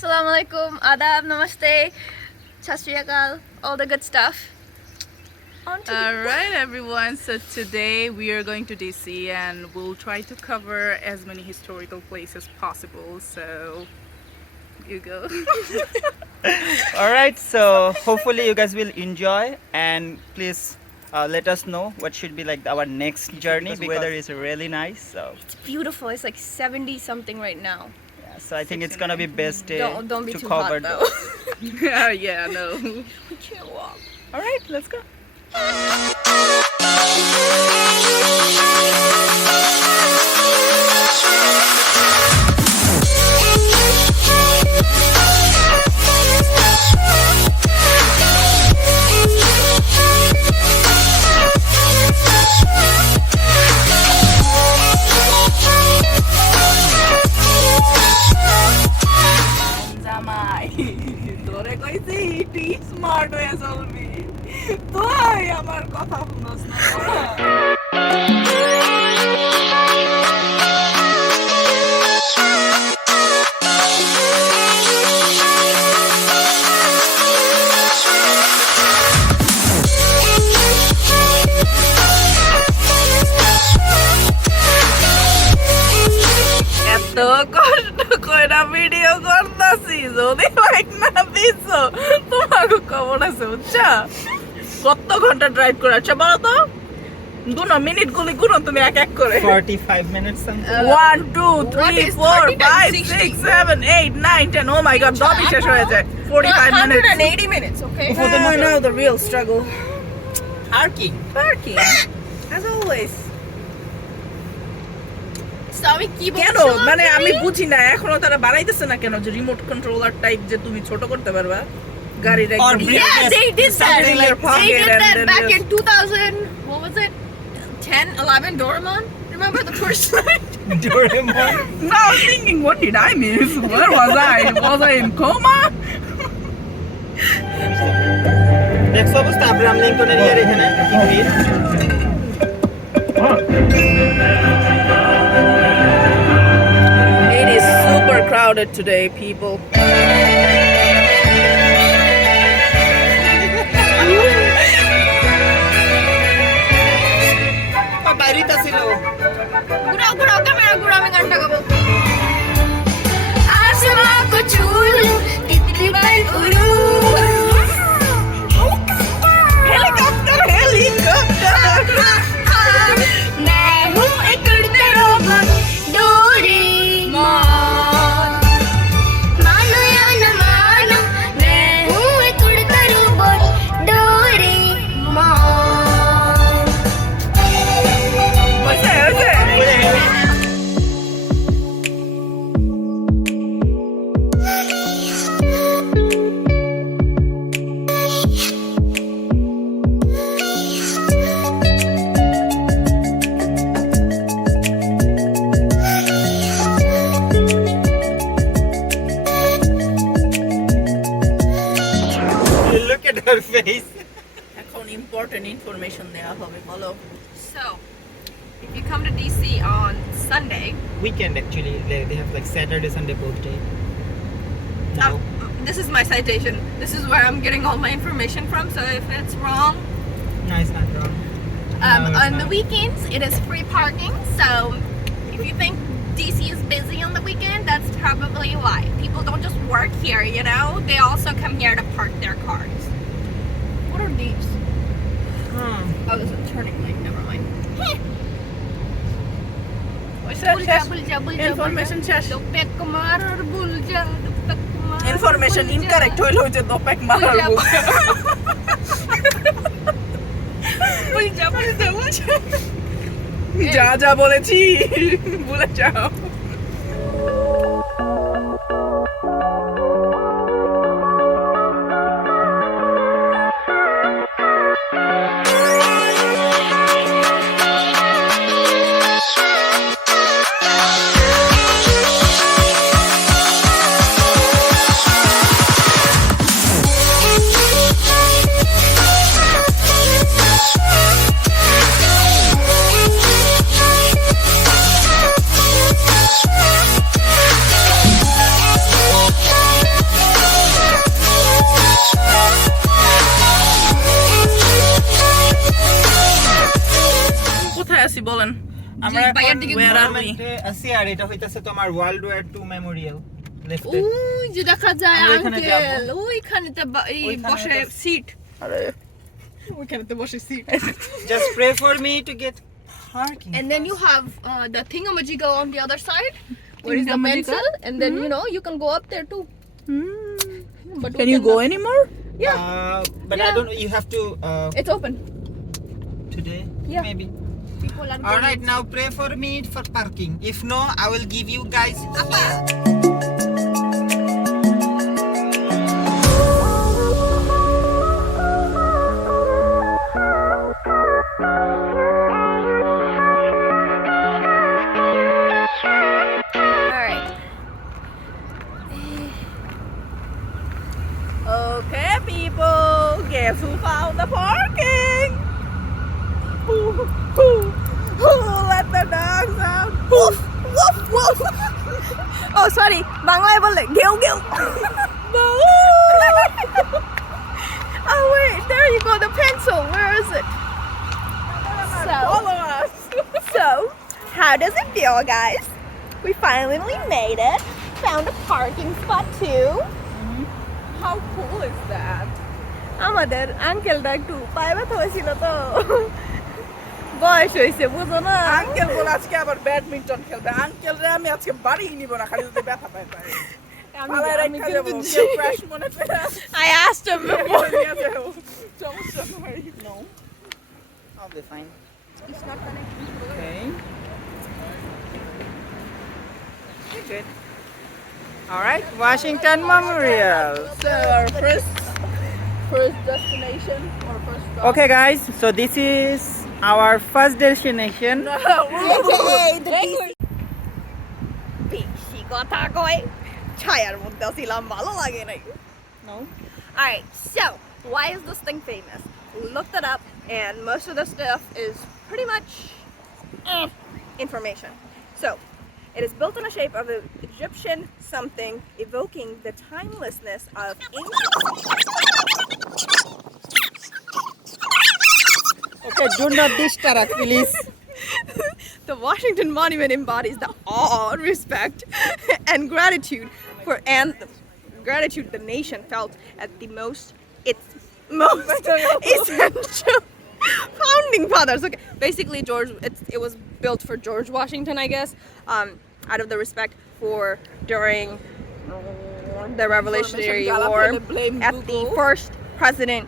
Assalamu alaikum, adab, namaste, Chasriyakal, all the good stuff. Alright everyone, so today we are going to DC and we'll try to cover as many historical places possible, so you go. Alright, so hopefully you guys will enjoy and please let us know what should be like our next journey. The weather is really nice, so It's beautiful, it's like 70 something right now. yeah, so I think it's gonna be best day Don't be to too cover hot though. Yeah, no. We can't walk. Alright, let's go. তোরে কইছি টি স্মার্ট হয়ে চলবি তুই আমার কথা শুনস না এত কষ্ট কইরা ভিডিও করতাছি যদি লাইক না দিছো তোমাকে খবর আছে বুঝছা কত ঘন্টা ড্রাইভ করে আচ্ছা বলো তো গুনো মিনিট গুলি গুনো তুমি এক এক করে 45 minutes something. 1 2 3 4 5 6 7 8 9 10 oh my god দবি শেষ হয়ে যায় 45 minutes 180 minutes, okay? I know the real struggle Parking. parking as always So আমি কি কেন বলছিলাম মানে আমি জানি? বুঝি না এখনো তারা বানাইতেছে না কেন যে রিমোট কন্ট্রোলার টাইপ যে তুমি ছোট করতে পারবা গাড়ির Or একদম bring- Yeah, they did that. Something in your They pocket did and that then back just- in 2000, what was it? 10, 11 Doraemon? Remember the first night? Doraemon. Now I'm thinking, what did I miss? Where was I? Was I in coma? দেখছো অবস্থা আব্রাহাম লিঙ্কনের ইয়ার এখানে ভিড় It is super crowded today, people. বাইরেটা ছিল Gurau, kamera gurau, আমি গানটা গাবো। Asma ko chulu, titri bai uru. Helicopter, helicopter. मैं हूँ एक उड़ते रोबोट, डोरेमोन। मानो या न मानो, मैं हूँ एक उड़ता robot, Doraemon. What's that? What's that? Look at her face. এখন important information দেয়া হবে বলো So, if you come to DC on Sunday, Weekend actually. They have like Saturday, Sunday both day. Now. this is my citation. This is where I'm getting all my information from. So if it's wrong, No, it's not wrong. No, it's on not. the weekends it is free parking. So if you think DC is busy on the weekend, that's probably why. People don't just work here, you know. They also come here to park their cars. What are these? Oh, this is a turning lane. Never mind. Information শেষ Dupek kumar or bulja, dupek kumar. Information incorrect হইল যে দোপেক মারার Bulja, bulja. যা যা বলেছি ভুলে যাও আমরা বাইরের দিকে where are we? আছি আর এটা হইতাছে তোমার ওয়ার্ল্ড ওয়ার 2 মেমোরিয়াল লেফটে ওই যে দেখা যায় আমরা ওইখানে আঙ্কেল যাবো। ওইখানেতে এই ওইখানে বসে একটা- সিট আরে ওইখানেতে বসে seat just pray for me to get parking and then you have the thingamajigga on the other side where is the Thingamajigga? pencil and then you know you can go up there too but can we you go cannot. anymore? but I Yeah. don't know you have to It's open. today Yeah. maybe People are all going. right now pray for me for parking if no I will give you guys Alright. Okay, people, guess who found the parking? Who let the dogs out? Woof, woof, woof. Oh, sorry. বাংলায় বলে গেউ গেউ. Oh wait, there you go. The pencil. Where is it? Follow us. So, how does it feel, guys? We finally made it. Found a parking spot too. How cool is that? আমাদের আঙ্কেলটা একটু পায়ে ব্যথা হয়েছিল তো বয়স হয়েছে বুঝো না আঙ্কেল বলে আজকে আবার ব্যাডমিন্টন খেলবে আঙ্কেল রে আমি আজকে বাড়ি নিব না খালি যদি ব্যথা পাই পাই পালায় রাখা যাবো কেউ ক্র্যাশ মনে করে I asked him before. সমস্যা নাই no I'll be fine It's not connecting. okay good. all right Washington Memorial So our first destination or first stop. okay guys so this is our first destination বেশি কথা কয় ছায়ার মধ্যে ছিলাম ভালো লাগে নাই no Alright, so why is this thing famous? We looked it up and most of the stuff is pretty much information. So, it is built in the shape of an Egyptian something evoking the timelessness of ancient. okay do not distract please The Washington Monument embodies the awe, respect, and gratitude the nation felt at the most essential founding fathers. Okay, basically it was built for George Washington, I guess, out of the respect for during the Revolutionary Information War gala, blame at the Google. first president.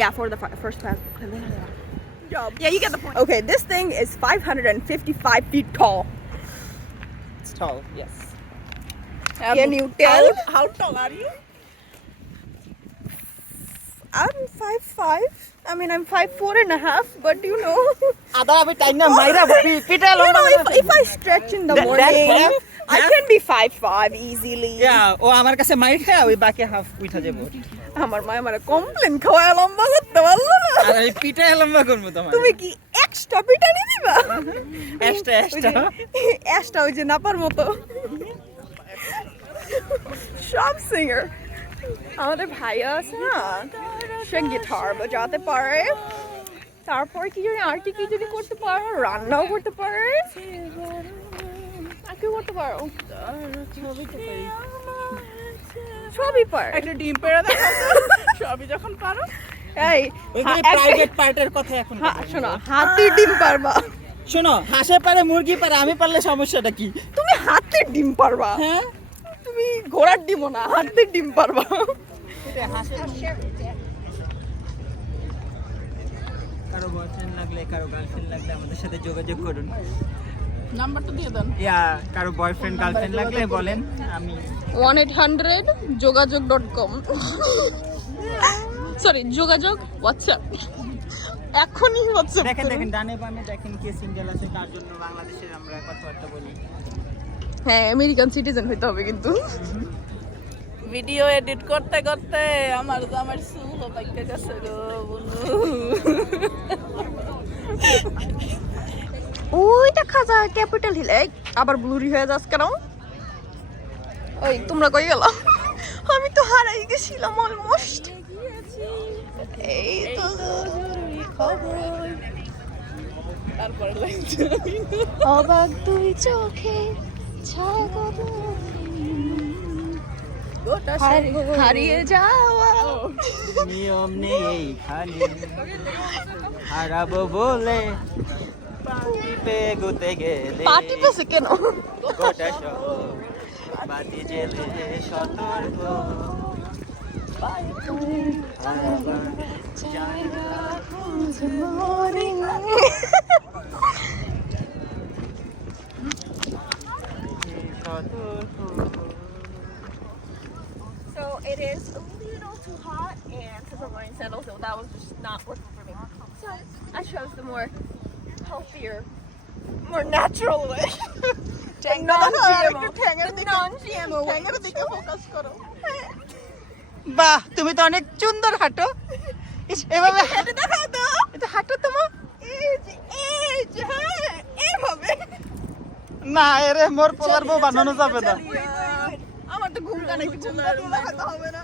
Yeah, for the first president. Yeah, you get the point. Okay, this thing is 555 feet tall. it's tall yes Can you tell? How tall are you? I'm 5'5". I mean, I'm 5'4.5", but you know. ada abi time na maira pita You know, if I stretch in the That- morning, that- I can be 5'5" easily. yeah ও আমার কাছে মাইর খায় ওই বাকি হাফ উঠা যাবো আমার মা আমারে কমপ্লেন খাওয়ায় লম্বা করতে পারলো না। আর আমি পিটা লম্বা করবো তোমার তুমি কি এক্সট্রা পিটানি দিবা? এক্সট্রা এক্সট্রা এক্সট্রা ওই যে নাপার মতো। সব সিঙ্গার। আমাদের ভাইয়া আছে না, সে গিটার বাজাতে পারে। তারপর কি জানি আর কি যদি করতে পারো, রান্নাও করতে পারে। আর কি করতে পারো? সবই পারে। একটা ডিম পেড়ে দেখো সবই যখন পারো এই ওইখানে প্রাইভেট পার্টের কথা এখন শোনো, হাতির ডিম পারবা। শোনো হাঁসে পারে মুরগি পারে আমি পারলে সমস্যাটা কি তুমি হাতির ডিম পারবা। হ্যাঁ তুমি ঘোড়ার ডিমও না, হাতির ডিম পারবা। কারো বয়ফ্রেন্ড লাগলে কারো গার্লফ্রেন্ড লাগলে আমাদের সাথে যোগাযোগ করুন নাম্বারটা দিয়ে দেন ইয়া কারো বয়ফ্রেন্ড গার্লফ্রেন্ড লাগলে বলেন আমি 1-800-যোগাযোগ.com সরি যোগাযোগ হোয়াটসঅ্যাপ এখনই হোয়াটসঅ্যাপ দেখেন দেখেন ডানে বামে দেখেন কে সিঙ্গেল আছে কার জন্য বাংলাদেশের আমরা কথাবার্তা বলি হ্যাঁ আমেরিকান সিটিজেন হইতে হবে কিন্তু ভিডিও এডিট করতে করতে আমার জামার চুল পাইকে গেছে গো বন্ধু ওই দেখা যায় ক্যাপিটাল হিল আবার ব্লুরি হয়ে যাচ্ছে কেন ওই তোমরা কই গেল আমি তো হারাই গেছিলাম অলমোস্ট এই তো জরুরি খবর তারপরে লাইনটা অবাক দুই চোখে গোটা হারিয়ে যাওয়া নিয়ম নেই এইখানে হারাবো বলে টিপে গুতে গেলে পার্টি পেছে কেন গোটা শহর বাতি জেলে সতর্ক So it is a little too hot, and since I'm wearing sandals, so that was just not working for me. So I chose the more healthier, more natural way. The non-GMO. The non-GMO way. বাহ তুমি তো অনেক সুন্দর হাঁটো ইস, এভাবে এটা হাঁটো তোমার না এরে মোর পোলার বউ বানানো যাবে না আমার তো ঘুম কানে কি ঘুম দেখাতে হবে না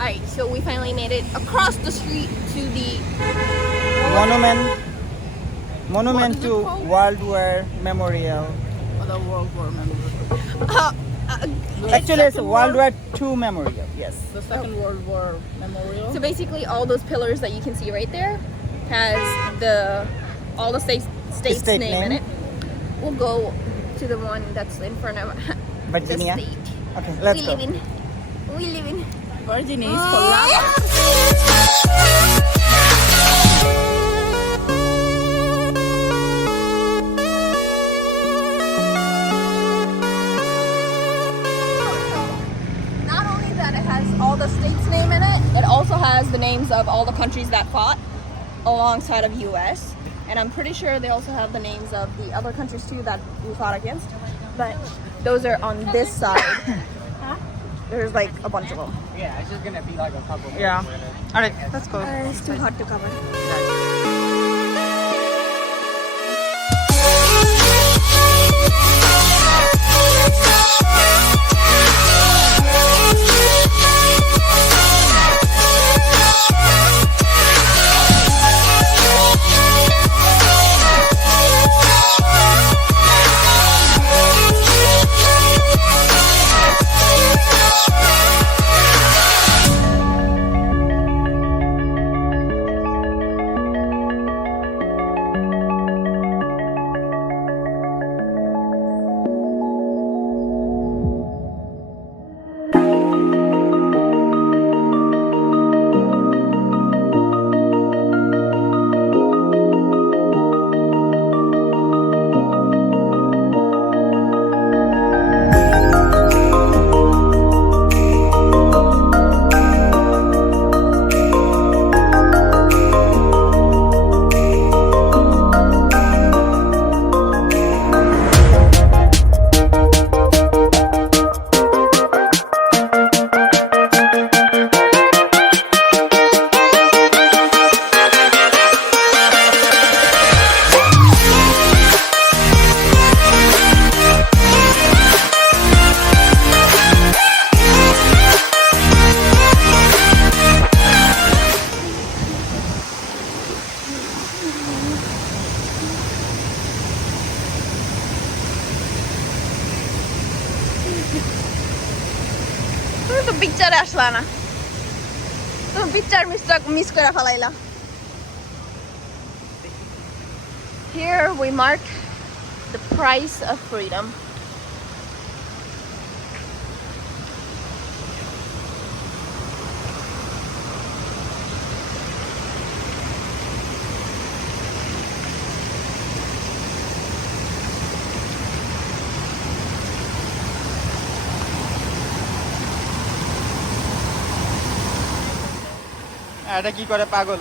Alright, so we finally made it across the street to the monument to World War Memorial. the World War Memorial. Actually, it's a World War II Memorial. Yes. The Second World War Memorial. So basically, all those pillars that you can see right there has all the state's State name in name. it. We'll go to the one that's in front of Virginia. the state. Okay, let's we go. live in. Virginia is for lava. Not only that it has all the states' name in it, it also has the names of all the countries that fought alongside of U.S. And I'm pretty sure they also have the names of the other countries too that we fought against. But those are on this side. There's like a bunch of them. Yeah, it's just gonna be like a couple. Yeah. All right, let's go. It's too hot to cover. তুমি তো পিকচারে আসলা না তুমি picture miss করে ফেলাইলা Here we mark the price of freedom. এটা কি করে পাগল